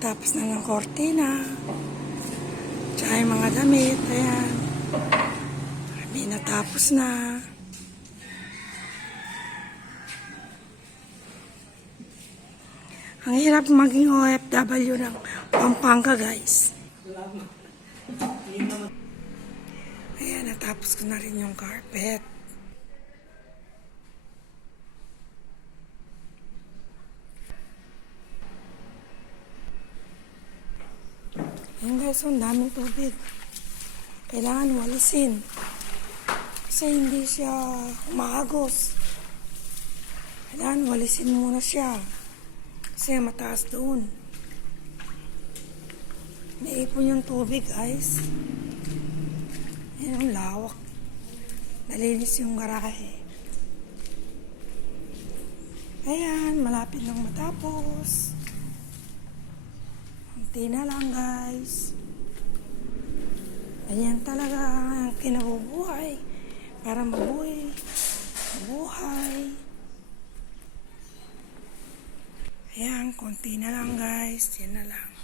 Tapos na ng kortina. Tsaka yung mga damit. Ayan. Kami natapos na. Ang hirap maging OFW ng Pampanga, guys. Ayan, natapos ko na rin yung carpet. Ayan guys, ang daming tubig. Kailangan walisin. Kasi hindi siya umaagos. Kailangan walisin muna siya. Kasi mataas doon. Naipon yung tubig, guys. Ayan ang lawak. Nalinis yung garahe. Ayan, malapit lang matapos. Kunti na lang, guys. Ganyan talaga ang kinabubuhay para mabuhay. Mabuhay. Ayan, konti na lang, guys. Yan na lang.